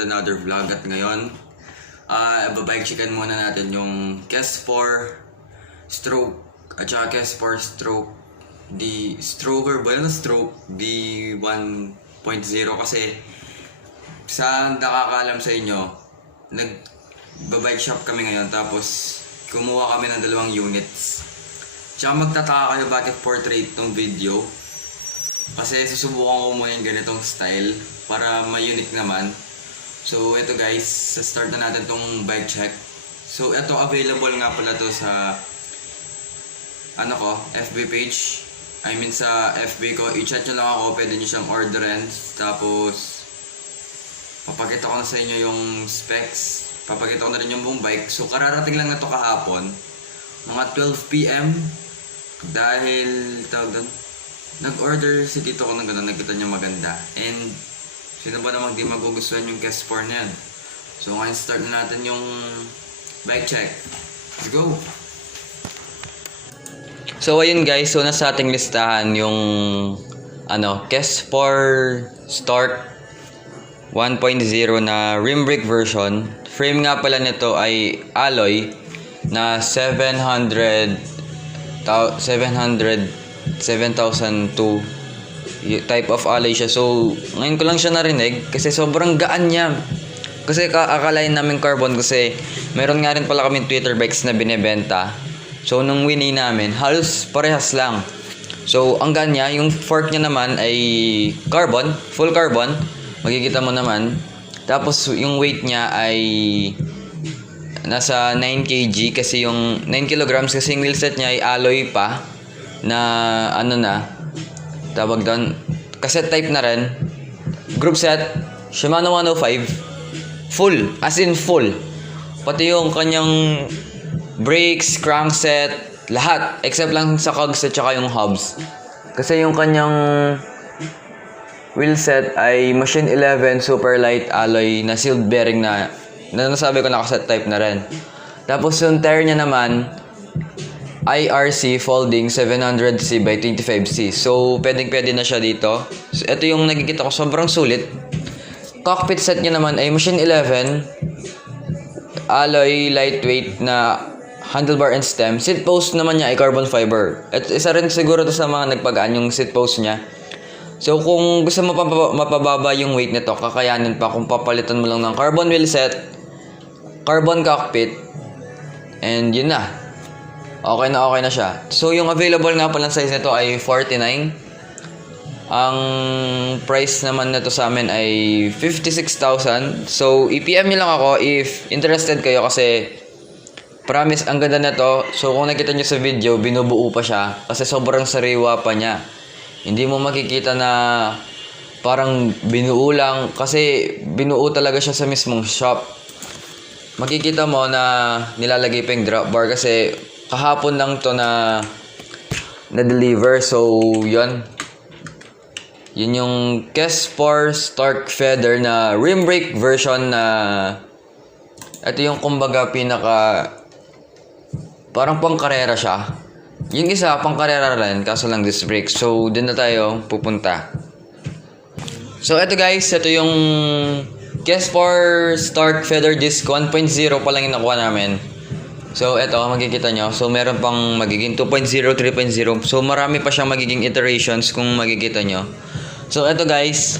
with another vlog. At ngayon, babike checkan muna natin yung KES 4 stroke at saka KES 4 stroke stroker ba yun? Stroke D1.0. Kasi sa nakakaalam sa inyo, nag-bike shop kami ngayon tapos kumuha kami ng 2 units. Tsaka magtataka kayo bakit portrait tong video. Kasi susubukan ko muna yung ganitong style para ma-unique naman. So ito guys, start na natin tong bike check. So ito available nga pala to sa FB page. I mean sa FB ko, i-chat nyo lang ako, pwede nyo siyang orderin. Tapos papakita ko na sa inyo yung specs. Papakita ko na rin yung buong bike. So kararating lang na to kahapon, mga 12 PM. Dahil nag-order si tito ko ng gano'n, nakita niya maganda. And sino ba namang di magugustuhan yung KES 4 na yan? So ngayon start na natin yung bike check. Let's go! So ayun guys, so nasa ating listahan yung KES 4 Start 1.0 na rim brake version. Frame nga pala nito ay alloy na 7002 type of alloy siya. So ngayon ko lang siya narinig kasi sobrang gaan niya. Kasi akalain namin carbon kasi meron nga rin pala kami Twitter bikes na binebenta. So nung winay namin, halos parehas lang. So ang gaan niya, yung fork niya naman ay carbon, full carbon. Makikita mo naman. Tapos yung weight niya ay nasa 9 kg kasi yung 9 kilograms kasi yung wheelset niya ay alloy pa na tawag doon, cassette type na rin. Group set Shimano 105 full, as in full, pati yung kanyang brakes, crankset, lahat except lang sa cogs at saka yung hubs. Kasi yung kanyang wheelset ay Machine 11 super light alloy na sealed bearing na nasabi ko na cassette type na rin. Tapos yung tire niya naman IRC folding 700C by 25C. So pwede na siya dito. So, ito yung nakikita ko, sobrang sulit. Cockpit set niya naman ay Machine 11 alloy lightweight na handlebar and stem. Seat post naman niya ay carbon fiber. At isa rin siguro to sa mga nagpagaan yung seat post niya. So kung gusto mo mapababa yung weight nito, kakayanin pa kung papalitan mo lang ng carbon wheel set, carbon cockpit, and yun na. Okay na siya. So yung available nga pala size nito ay 49. Ang price naman nito sa amin ay 56,000. So i-PM niyo lang ako if interested kayo kasi promise ang ganda nito. So kung nakita niyo sa video, binubuo pa siya kasi sobrang sariwa pa niya. Hindi mo makikita na parang binuo lang kasi binuo talaga siya sa mismong shop. Makikita mo na nilalagay pa yung drop bar kasi kahapon lang to na deliver. So yun yung KES 4 Stark Feather na rim brake version na ito yung kumbaga pinaka parang pangkarera siya. Yung isa pangkarera rin kaso lang disc brake. So din na tayo pupunta. So ito guys, ito yung KES 4 Stark Feather Disc 1.0 pa lang yung nakuha namin. So eto makikita nyo. So meron pang magiging 2.0, 3.0. So marami pa siyang magiging iterations kung makikita nyo. So eto guys,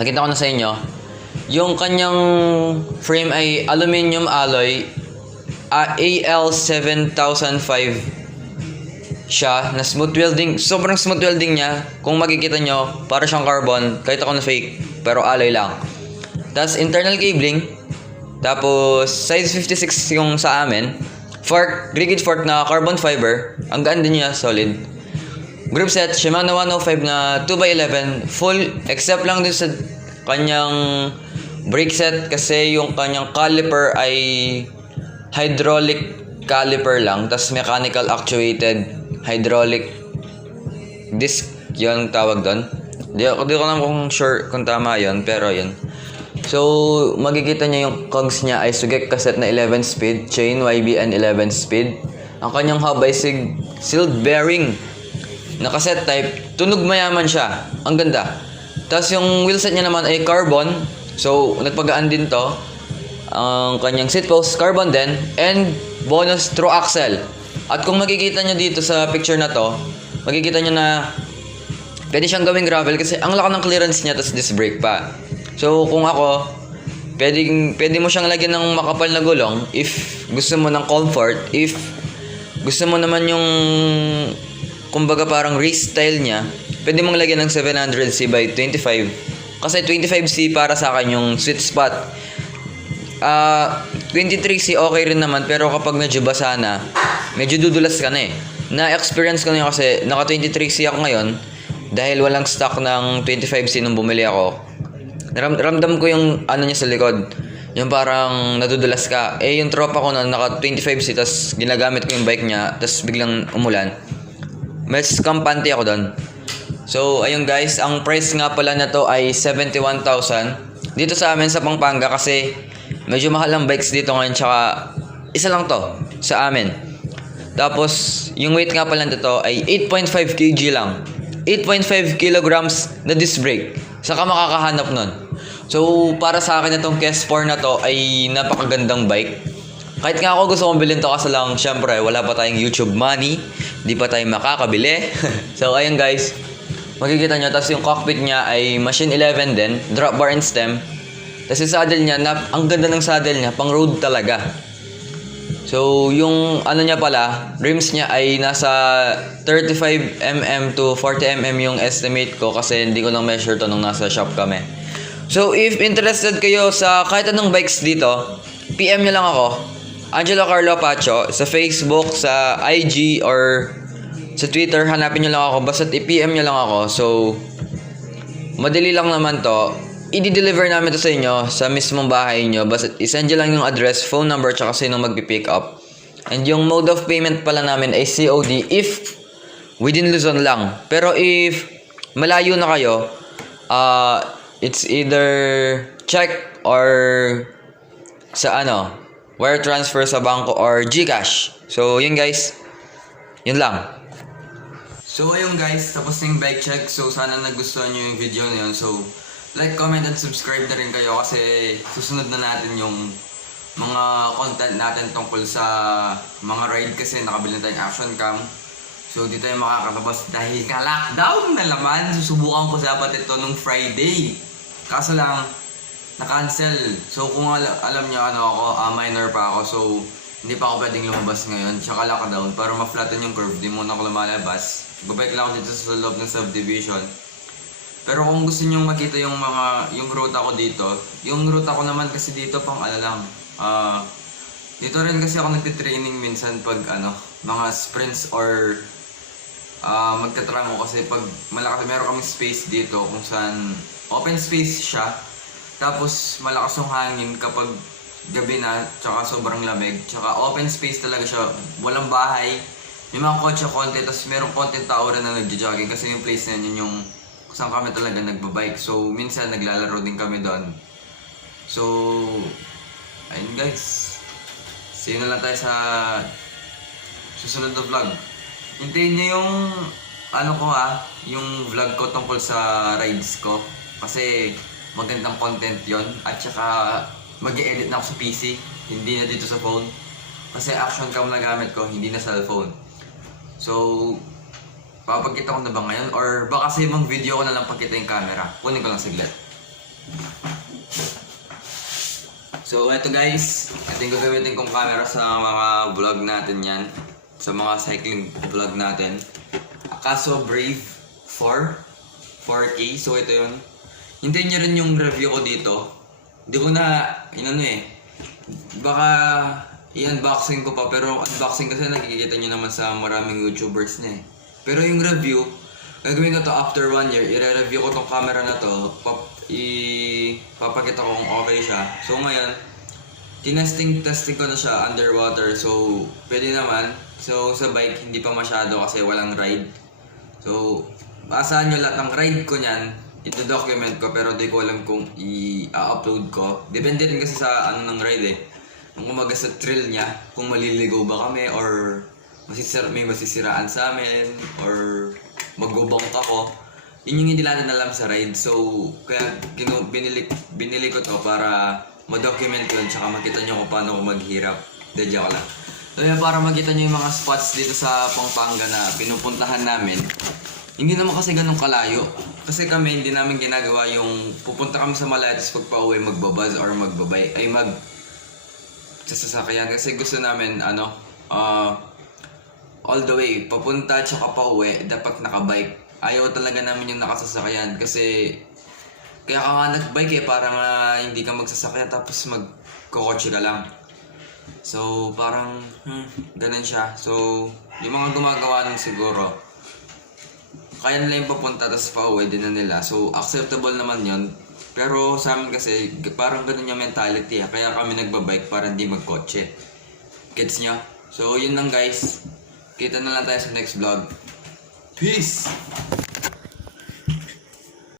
makita ko na sa inyo. Yung kanyang frame ay aluminum alloy AL7005 siya na smooth welding. Sobrang smooth welding niya. Kung makikita nyo, para siyang carbon. Kahit ako na fake, pero alloy lang. Tapos internal cabling. Tapos size 56 yung sa amin. Fork, rigid fork na carbon fiber. Ang gaan din niya, solid. Group set Shimano 105 na 2x11 full, except lang din sa kanyang brake set kasi yung kanyang caliper ay hydraulic caliper lang, tas mechanical actuated hydraulic disc yung tawag doon. Di ko naman kung sure kung tama yon, pero yun. So makikita nyo yung cogs niya ay Sugek cassette na 11 speed, chain YBN 11 speed. Ang kanyang hub ay sealed bearing na cassette type. Tunog mayaman siya, ang ganda. Tapos yung wheelset niya naman ay carbon So, nagpagaan din to. Ang kanyang seat post, carbon din. And bonus, through axle. At kung makikita nyo dito sa picture na to, makikita nyo na pwede siyang gawing gravel kasi ang laki ng clearance niya, tapos disc brake pa. So, kung ako, pwede mo siyang lagyan ng makapal na gulong if gusto mo ng comfort. If gusto mo naman yung kumbaga parang race style niya, pwede mong lagyan ng 700C by 25. Kasi 25C para sa akin yung sweet spot. 23C okay rin naman, pero kapag medyo basa na, medyo dudulas ka na eh. Na-experience ko na yun kasi naka 23C ako ngayon dahil walang stock ng 25C nung bumili ako. Ramdam ko yung ano niya sa likod. Yung parang nadudulas ka. Eh, yung tropa ko na naka 25C, tas ginagamit ko yung bike niya, tas biglang umulan. Mas kampante ako doon. So, ayun guys, ang price nga pala na to ay 71,000. Dito sa amin sa Pampanga kasi medyo mahal ang bikes dito ngayon, tsaka isa lang to sa amin. Tapos, yung weight nga pala nito ay 8.5 kg lang. 8.5 kilograms na disc brake. Saka makakahanap nun. So, para sa akin itong KS4 na to ay napakagandang bike. Kahit nga ako gusto kong bilhin to kasi lang, syempre, wala pa tayong YouTube money. Di pa tayo makakabili. So, ayun guys. Makikita nyo, tapos yung cockpit niya ay Machine 11 din. Drop bar and stem. Tapos yung saddle niya, ang ganda ng saddle niya, pang road talaga. So, yung ano niya pala, rims niya ay nasa 35mm to 40mm yung estimate ko kasi hindi ko lang measure to nung nasa shop kami. So, if interested kayo sa kahit anong bikes dito, PM nyo lang ako. Angelo Carlo Pacho, sa Facebook, sa IG, or sa Twitter, hanapin nyo lang ako. Basta i-PM nyo lang ako. So, madali lang naman to. I-deliver namin to sa inyo sa mismong bahay nyo. Basta isend nyo lang yung address, phone number, tsaka sino magpipick up. And yung mode of payment pala namin ay COD if within Luzon lang. Pero if malayo na kayo, it's either check or sa wire transfer sa bangko or GCash. So, yun guys. Yun lang. So, ayun guys. Tapos na yung bike check. So, sana nagustuhan nyo yung video na yun. So, like, comment, and subscribe na rin kayo kasi susunod na natin yung mga content natin tungkol sa mga ride kasi nakabili na tayong action cam. So, di tayo makakalabas dahil nga lockdown na naman. Susubukan ko dapat ito nung Friday. Kaso lang, na-cancel. So, kung alam nyo ako, minor pa ako. So, hindi pa ako pwedeng lumabas ngayon. Tsaka lockdown para ma-flatten yung curve. Di muna ako lumalabas. Babike lang ako dito sa loob ng subdivision. Pero kung gusto nyo makita yung route ako dito, yung route ako naman kasi dito pang dito rin kasi ako nagtitraining minsan pag mga sprints or magtatrang ko kasi pag meron kaming space dito kung saan open space siya. Tapos malakas yung hangin kapag gabi na, tsaka sobrang lamig. Tsaka open space talaga siya, walang bahay. May mga kotse konti, tapos merong konting tao rin na nagja-jogging kasi yung place na yun yung saan kami talaga nagbabike. So minsan naglalaro din kami doon. So ayun guys, see you na lang tayo sa susunod na vlog. Hintayin nyo yung yung vlog ko tungkol sa rides ko kasi magandang content yon. At saka mag-e-edit na ako sa PC, hindi na dito sa phone kasi action cam na gamit ko, hindi na cellphone. So papagkita ko na ba ngayon or baka sa ibang video ko na lang pagkita yung camera. Kunin ko lang saglit. So eto guys, ito yung gagamitin kong camera sa mga vlog natin yan. Sa mga cycling vlog natin. Akaso Brave 4K. So ito yun. Hintayin nyo rin yung review ko dito. Hindi ko na, baka i-unboxing ko pa. Pero unboxing kasi nakikita nyo naman sa maraming YouTubers na eh. Pero yung review, gagawin ko to after 1 year. I-review ko tong camera na to. Papakita ko kung okay siya. So ngayon, testing ko na siya underwater. So pwede naman. So sa bike, hindi pa masyado kasi walang ride. So asahan nyo lahat ng ride ko nyan. Ito-document ko pero di ko alam kung i-upload ko. Depende rin kasi sa ng ride eh. Kung umaga sa thrill niya, kung maliligaw ba kami or may masisiraan sa amin or magbubongk ako. yun yung hindi natin alam sa ride. So, kaya binili ko to para ma-document yun, tsaka makita nyo kung paano ko maghirap. De, joke lang. So, yun, para makita nyo yung mga spots dito sa Pampanga na pinupuntahan namin. Hindi naman kasi ganun kalayo. Kasi kami, hindi namin ginagawa yung pupunta kami sa Malaya, tapos pagpa-uwi magbabuzz or magbabay, ay sasakyan. Kasi gusto namin, all the way, papunta tsaka pauwi, dapat nakabike. Ayaw talaga namin yung nakasasakyan kasi kaya ka nga nagbike para nga hindi ka magsasakyan tapos magkokotse ka lang. So, parang, ganun siya. So, yung mga gumagawa nun siguro, kaya nila yung papunta tapos pauwi din na nila. So, acceptable naman yon. Pero sa amin kasi, parang ganun yung mentality. Kaya kami nagbabike para hindi magkotse. Gets nyo? So, yun lang guys. Kita na lang tayo sa next vlog. Peace!